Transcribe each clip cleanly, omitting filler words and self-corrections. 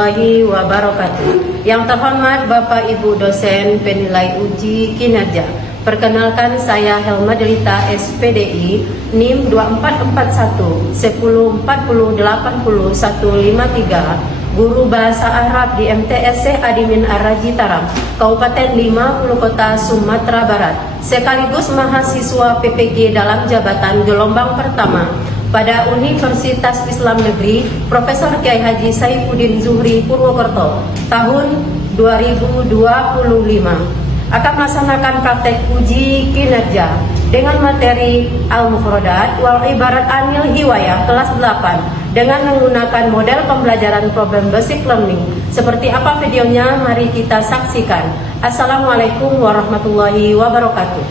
warahmatullahi wabarakatuh. Yang terhormat Bapak Ibu dosen penilai uji kinerja. Perkenalkan, saya Helma Delita SPDI NIM 2441 1040 80 153, guru bahasa Arab di MTSC Adimin Ar-Raji Taram, Kabupaten 50 Kota Sumatera Barat, sekaligus mahasiswa PPG dalam jabatan gelombang pertama pada Universitas Islam Negeri Profesor Kiai Haji Saifuddin Zuhri Purwokerto tahun 2025 akan melaksanakan praktek uji kinerja dengan materi Al-Mufradat wal Ibarat Anil Hiwayah kelas 8 dengan menggunakan model pembelajaran problem basic learning. Seperti apa videonya? Mari kita saksikan. Assalamualaikum warahmatullahi wabarakatuh.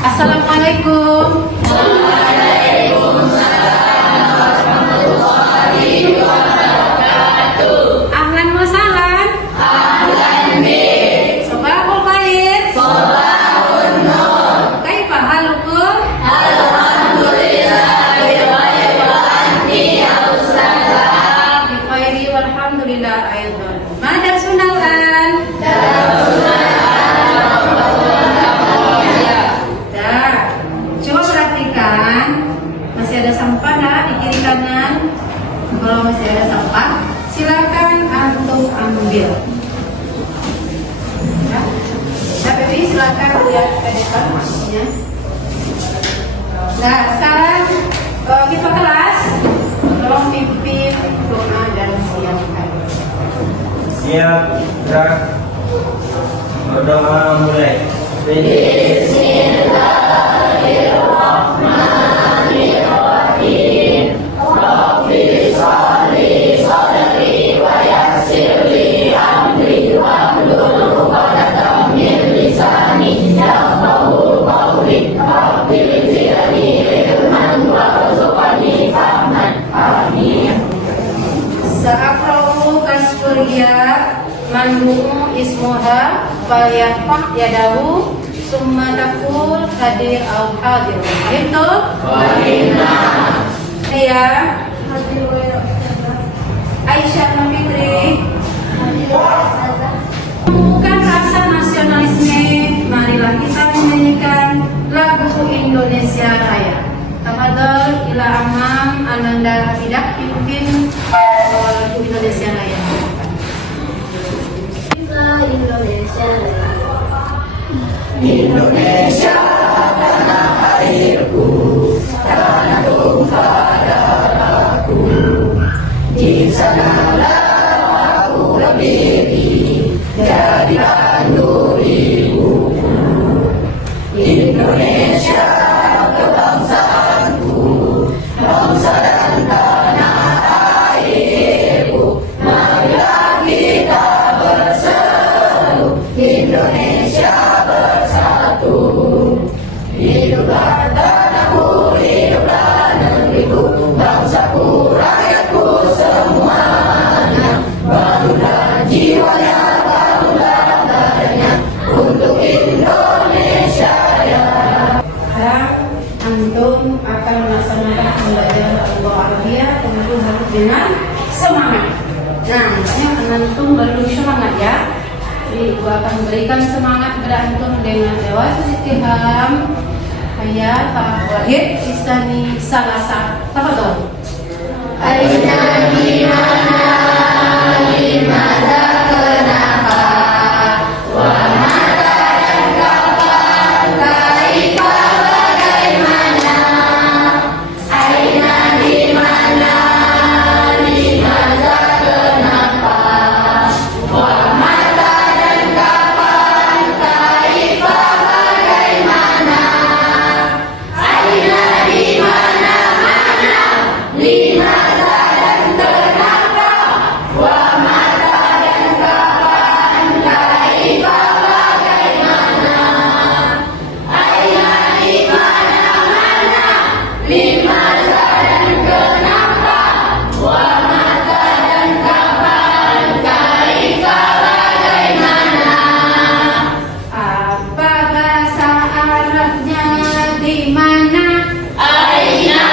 Assalamualaikum. Waalaikumsalam warahmatullahi wabarakatuh. Ahlan wa sahlan. Ahlan bi. Sabahul khair. Sabahun nur. Kaifa halukum? Alhamdulillah. Wa anti ya ustazah. Bi khairi walhamdulillah aidan. Mada sunalan. Masih ada sampah nah, di kiri kanan. Kalau masih ada sampah, silakan antum ambil. Ya, Pepi silakan lihat ke depan maksudnya. Nah, sekarang kita kelas, tolong pimpin doa dan siapkan. Siap, gerak, berdoa mulai. Bismillahirrahmanirrahim. Rabbi sholli sadri wa yassirli amri wahlul 'uqdatam min lisani yafqahu qawli. Rabbi zidni ilman warzuqni fahman. Amin. Sa'aqra'u kasfuriyah manhu'u ismuha falyafah yadahu summa takul hadir au hadir. Itu ya Aisyah Fitri. Bukan rasa nasionalisme, marilah kita menyanyikan lagu Indonesia Raya. Tafadhol ila amam Ananda Hamidah pimpin lagu Indonesia Raya. Indonesia Raya. Indonesia tanah airku, tanah tumpah darahku. Di sanalah aku berdiri, jadi pandu ibuku. Indonesia kebangsaanku, bangsa dan tanah airku. Marilah kita berseru, Indonesia bersatu. Hiduplah tanahku, hiduplah negeriku, bangsaku, rakyatku semuanya. Bangunlah jiwanya, bangunlah badannya untuk Indonesia ya. Sekarang antum akan melaksanakan pembelajaran Al-Arabiyah tentu harus dengan semangat. Nah, antum perlu semangat ya. Jadi, gua akan memberikan semangat kepada antum dengan lewat istiham ayat Pak Wahid Istani Salasa. Tafadhol. Aina di mana, di mana, kenapa, wa mata dan kapan, kaifa bagaimana. Aina di mana, di mana, kenapa, wa mata dan kapan, kaifa bagaimana. Aina di mana, di mana dan kenapa, wa mata dan kapan, kaifa bagaimana. Aina di mana, di mana dan kenapa, wa mata dan kapan, kaifa bagaimana. Apa bahasa Arabnya di mana? Aina.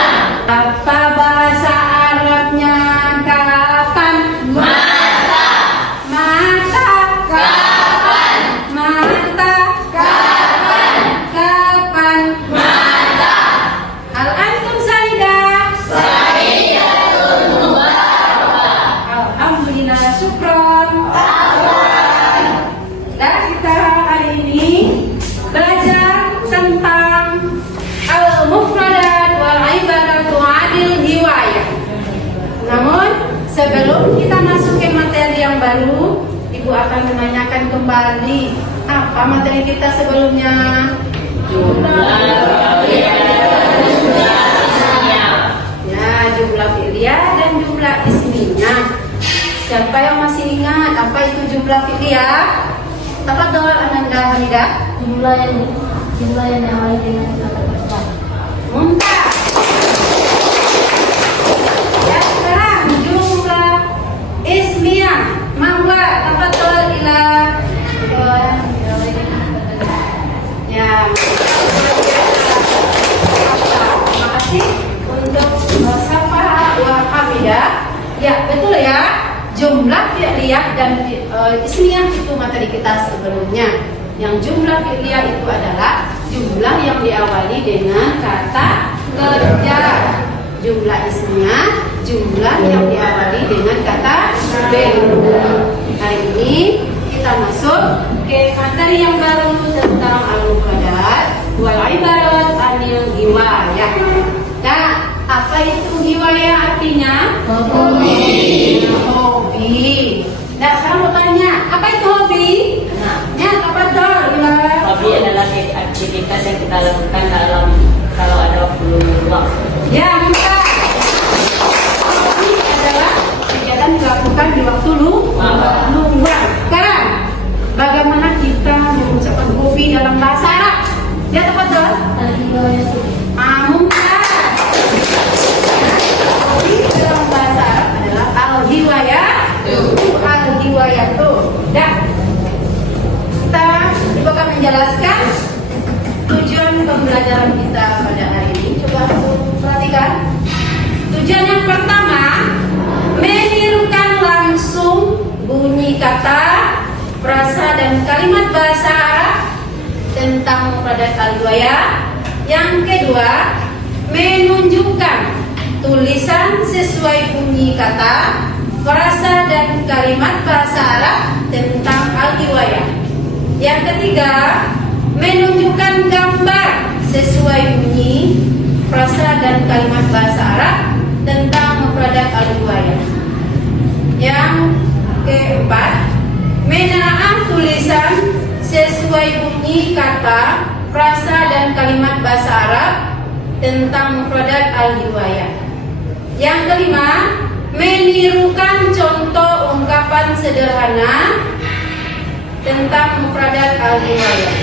Apa bahasa Arabnya kapan? Ibu akan menanyakan kembali apa materi kita sebelumnya. Ya, jumlah fi'liyah dan jumlah ismiyah. Siapa yang masih ingat apa itu jumlah fi'liyah? Tafadhol Ananda Hamidah. Jumlah yang diawali dengan kata tempat. Mumtaz. Ya, sekarang jumlah ismiyah. Mangga, tafadhol ila. Ya. Terima kasih untuk Safa wa Hamidah. Ya, betul ya. Jumlah fi'liyah dan ismiyah itu materi kita sebelumnya. Yang jumlah fi'liyah itu adalah jumlah yang diawali dengan kata kerja. Jumlah ismiyah jumlah yang diawali dengan kata berubah. Hari ini kita masuk ke materi yang baru tentang al-mufradat wal ibarat anil hiwayah. Nah, apa itu hiwayah artinya? Hobi. Nah, sekarang mau tanya, apa itu hobi? Ya, apa dong? Hobi adalah aktivitas yang kita lakukan kalau ada waktu luang. Ya, bisa. Hobi adalah kegiatan dilakukan di waktu luang. Sekarang, bagaimana kita mengucapkan hobi dalam bahasa Arab? Ya, tepat dong? Mumtaz. Hobi dalam bahasa Arab adalah al-hiwayah. Al-hiwayah tuh. Dah. Kita juga akan menjelaskan tujuan pembelajaran kita pada hari ini. Coba perhatikan. Tujuan yang pertama, menirukan langsung bunyi kata, frasa dan kalimat bahasa Arab tentang mufradat al-hiwayah. Yang kedua, menunjukkan tulisan sesuai bunyi kata, frasa dan kalimat bahasa Arab tentang al-hiwayah. Yang ketiga, menunjukkan gambar sesuai bunyi, frasa dan kalimat bahasa Arab tentang mufradat al-hiwayah. Yang keempat, menelaah tulisan sesuai bunyi kata, frasa dan kalimat bahasa Arab tentang mufradat al-hiwayah. Yang kelima, menirukan contoh ungkapan sederhana tentang mufradat al-hiwayah.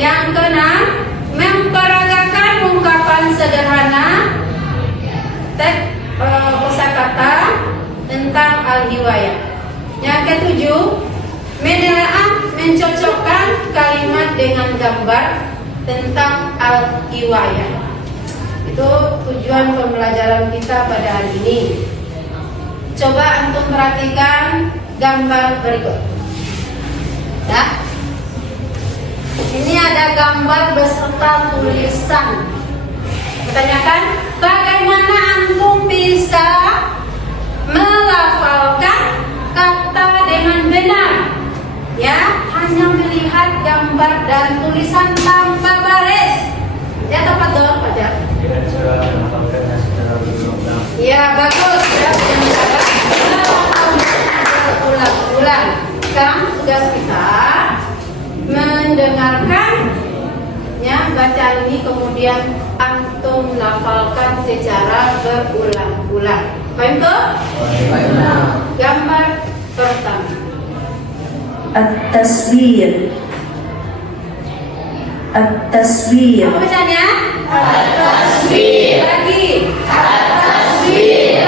Yang keenam, memperagakan ungkapan sederhana teks kosakata tentang al-hiwayah. Yang ketujuh, menelaah mencocokkan kalimat dengan gambar tentang al-hiwayah. Itu tujuan pembelajaran kita pada hari ini. Coba untuk perhatikan gambar berikut. Ya. Ini ada gambar beserta tulisan. Pertanyakan, bagaimana antum bisa melafalkan kata dengan benar? Ya, hanya melihat gambar dan tulisan tanpa baris. Ya, tepat dong, Pak Jar. Dengan cara melafalkannya secara berulang-ulang. Ya, bagus. Ya, ulang-ulang. Sekarang tugas kita mendengarkan ya bacaan ini, kemudian antum lafalkan secara berulang-ulang. Paham tuh? Gambar pertama. التصوير التصوير Apa bacanya? At-taswir. Lagi. At-taswir.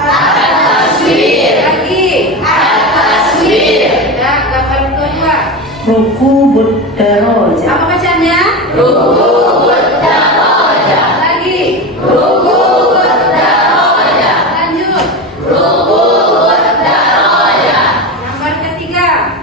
At-taswir. Lagi. At-taswir. Ya, gambar kedua. ركوب الدراجة Apa bacanya? Rukubud darajah. Lagi. Rukubud darajah. Lanjut. Rukubud darajah. Gambar ketiga.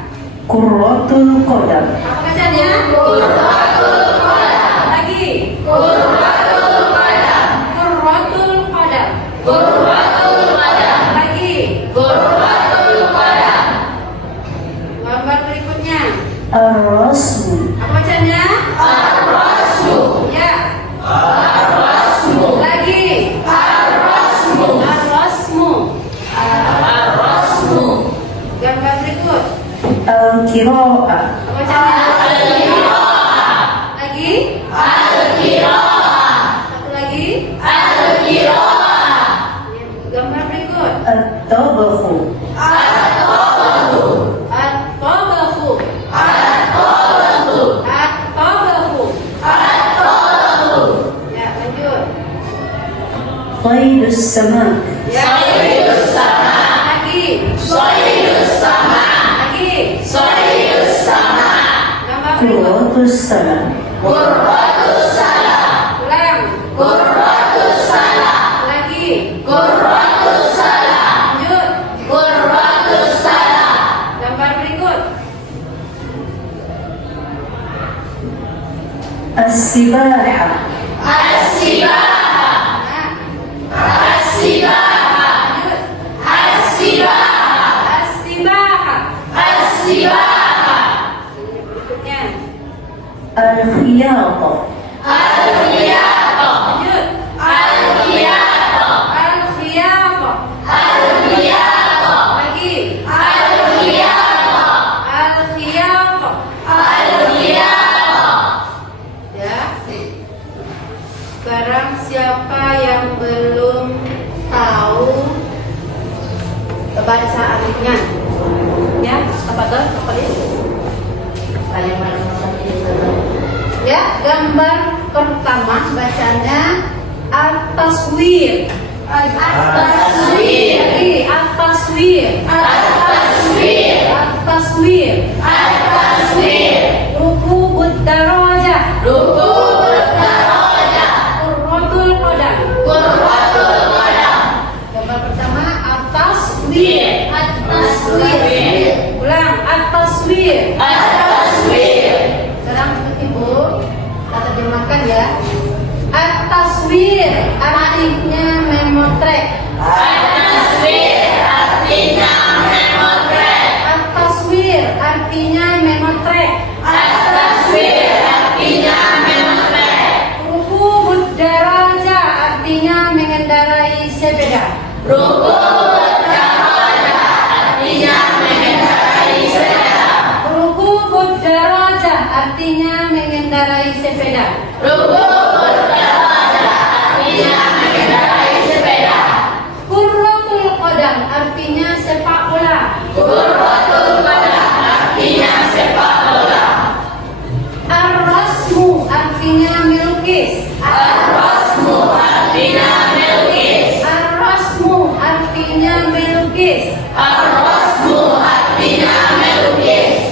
كرة القدم Apa bacanya? Qurratul qadam. Lagi. Qurratul qadam. Qurratul qadam. Qurratul qadam. Lagi. Qurratul qadam. Gambar berikutnya. الرسم Apa bacanya? Ar-rasul. Saydus samak. Lagi. Gambar berikut. Qurratus salam. Ulang. Lagi. Lanjut. Gambar berikut. As-sibaha. Lanjut. As-sibaha. Berikutnya. Al-khiyata. Lanjut. Al-khiyata. Lagi. Al-khiyata. Ya. Sekarang siapa yang belum tahu baca alifnya? Ya, apa tuh? Apa ini? Ya, gambar pertama bacanya at-taswir. Lagi, at-taswir. Rukubud darajah. Qurratul qadam. Gambar pertama at-taswir. Ulang, at-taswir. Sekarang Ibu kita terjemahkan ya. At-taswir artinya memotret. At-taswir artinya memotret. Rukubud darajah artinya mengendarai sepeda. Rukubud darajah artinya mengendarai sepeda. Qurratul qadam artinya sepak bola. Ar-rasmu artinya melukis. Ar-rasmu artinya melukis.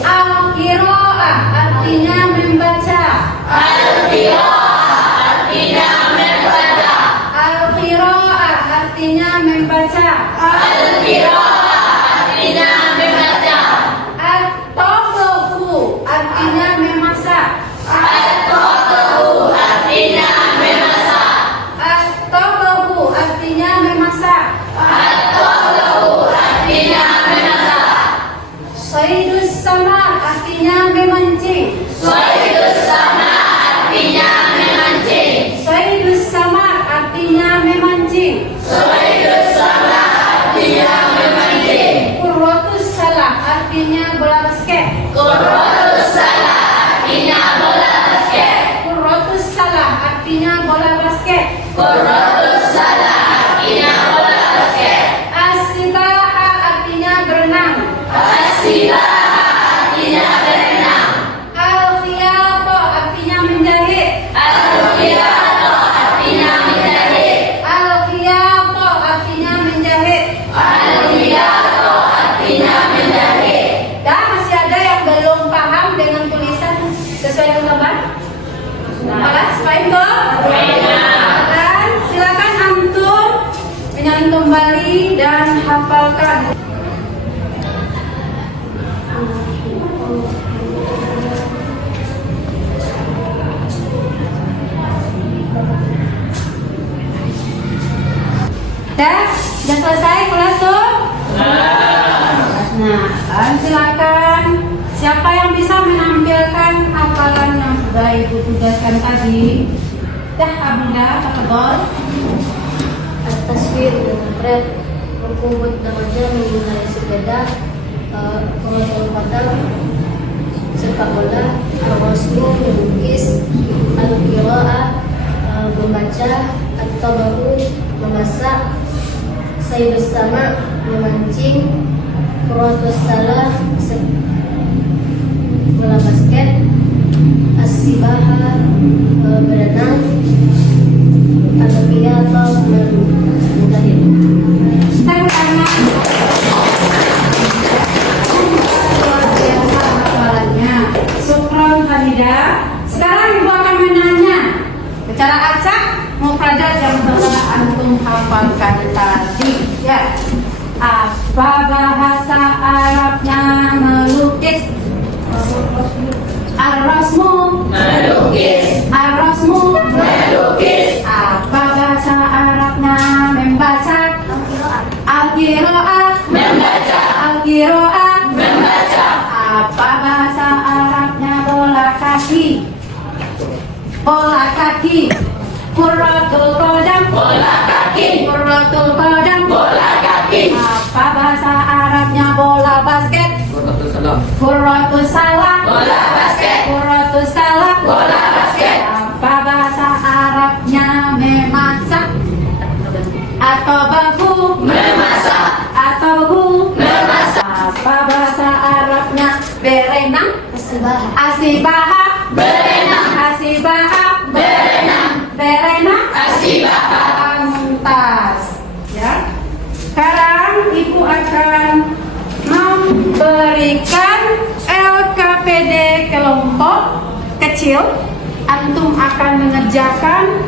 Al-qiraah artinya membaca. Al-qiraah artinya membaca. At-tabahu artinya memasak. At-tabahu artinya memasak. Saydus sama artinya memancing. Saydus sama artinya memancing. Qurratus salah artinya bola basket. Qurratus salah artinya bola basket. As-sibaha artinya berenang. Al-khiyata artinya menjahit. Al-khiyata artinya menjahit. Dan masih ada yang belum paham dengan tulisan sesuai dengan gambar? Malas, paham toh? Dan silakan antum menyalin kembali dan hafalkan. Sudah selesai kelas tuh? Nah, silakan. Siapa yang bisa menampilkan hafalan yang sudah Ibu tugaskan tadi? Dah, Abunda, tafadhol. At-taswir memotret. Rukubud darajah mengendarai sepeda. Qurratul qadam sepak bola. Ar-rasmu melukis. Al-qiraah membaca. At-tabahu memasak. Saydus sama memancing. Qurratus salah bola basket. As-sibaha berenang. Al-khiyata Tepuk tangan. Luar biasa hafalannya. Syukron Hamidah. Sekarang ibu akan menanya secara acak mufradat yang telah antum hafalkan tadi. Ya. Apa bahasa Arabnya melukis? Ar-rasmu Melukis. Ar-rasmu Melukis. Apa bahasa Arabnya membaca? Al-qiraah Membaca. Al-qiraah Membaca. Apa bahasa Arabnya bola kaki? Bola kaki. Kurratul qadam. Bola kaki. Kurratul qadam. Bola kaki. Apa bahasa Arabnya bola basket? Kurratus salah. Bola basket. Kurratus salah. Bola basket. Apa bahasa Arabnya memasak? Atau bahu? Memasak. Atau bahu? Memasak. Apa bahasa Arabnya berenang? Asibah. Berenang. Asibah. Berenang. Berenang. Asibah. Mumtaz. Ya. Sekarang ibu akan memberikan LKPD kelompok kecil. Antum akan mengerjakan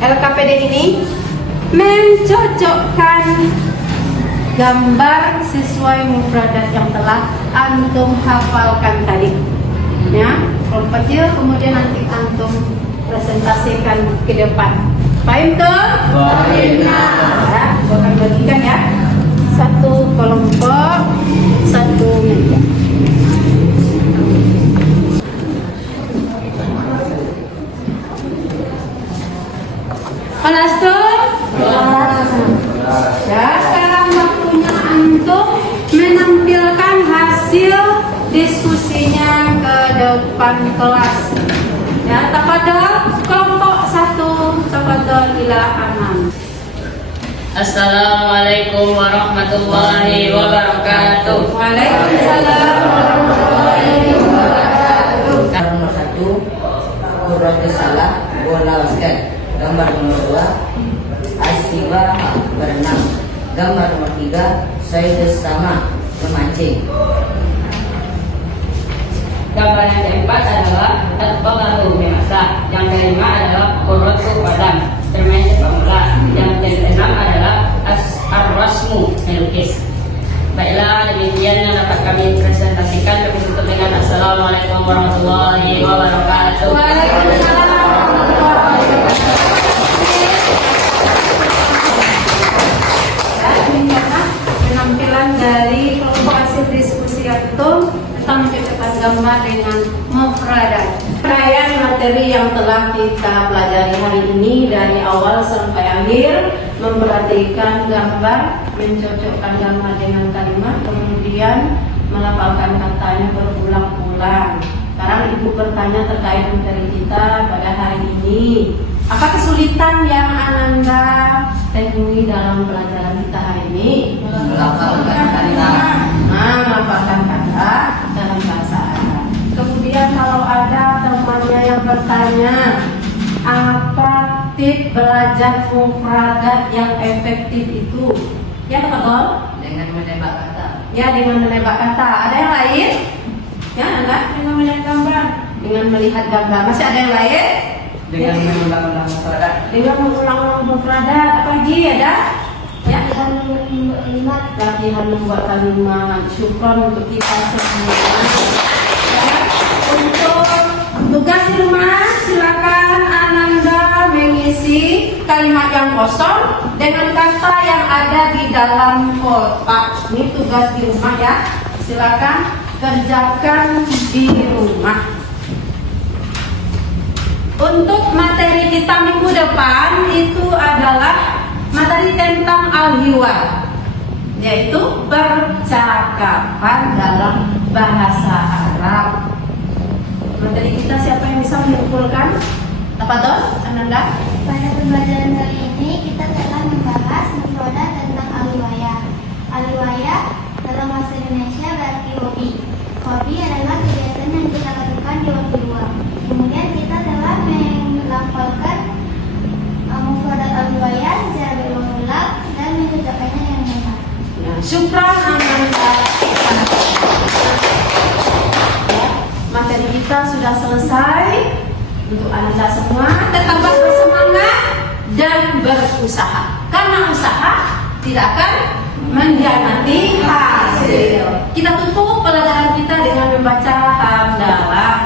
LKPD ini mencocokkan gambar sesuai mufradat yang telah antum hafalkan tadi. Ya, kelompok kecil kemudian nanti antum presentasikan ke depan. Paham tuh? Paham. Ya, gua akan bagikan ya. Satu kelompok, satu meja. Kelas tuh? Ya, sekarang waktunya antum menampilkan hasil diskusinya ke depan kelas. Ya, tafadhol kelompok satu, tafadhol ila amam. Assalamualaikum warahmatullahi wabarakatuh. Waalaikumsalam warahmatullahi wabarakatuh. Nomor 1 Kurratus salah bola basket. Gambar nomor 2 Asiba berenang. Gambar nomor 3 Sayyidus sama memancing. Gambar yang keempat adalah at-taqatu memasak. Yang kelima adalah qurratu qadam, bermain sepak bola. Yang keenam adalah ar-rasmu, melukis. Baiklah, demikian yang dapat kami presentasikan. Kami tutup dengan assalamualaikum warahmatullahi wabarakatuh. Waalaikumsalam warahmatullahi wabarakatuh. Ya, demikianlah penampilan dari kelompok hasil diskusi antum tentang mencocokkan gambar dengan mufradat. Rangkaian materi yang telah kita pelajari hari ini dari awal sampai akhir, memperhatikan gambar, mencocokkan gambar dengan kalimat, kemudian melafalkan katanya berulang-ulang. Sekarang ibu bertanya terkait materi kita pada hari ini. Apa kesulitan yang Ananda temui dalam pelajaran kita hari ini? Melafalkan kata. Melafalkan kata dalam bahasa Arab. Kemudian kalau ada temannya yang bertanya, apa tips belajar mufradat yang efektif itu? Ya, betul? Dengan menembak kata. Ya, dengan menebak kata. Ada yang lain? Ya, enggak? Dengan melihat gambar. Dengan melihat gambar. Masih ada yang lain? Dengan mengulang-ulang mufradat. Dengan mengulang-ulang mufradat. Apa lagi ada? Ya, latihan membuat kalimat. Syukron untuk kita semua. Ya, untuk tugas di rumah, silakan Ananda mengisi kalimat yang kosong dengan kata yang ada di dalam kotak. Ini tugas di rumah ya. Silakan kerjakan di rumah. Untuk materi kita minggu depan itu adalah materi tentang al-hiwar, yaitu percakapan dalam bahasa Arab. Materi kita siapa yang bisa menyimpulkan? Tafadhol, Ananda. Pada pembelajaran kali ini kita telah membahas mufradat tentang al-riwayah. Al-riwayah dalam bahasa Indonesia berarti hobi. Hobi adalah kegiatan yang kita lakukan di waktu luang. Kemudian kita telah melafalkan mufradat al-riwayah secara berulang-ulang dan Syukran Ananda. Ya, materi kita sudah selesai. Untuk Ananda semua tetaplah bersemangat dan berusaha. Karena usaha tidak akan mengkhianati hasil. Kita tutup pelajaran kita dengan membaca hamdalah.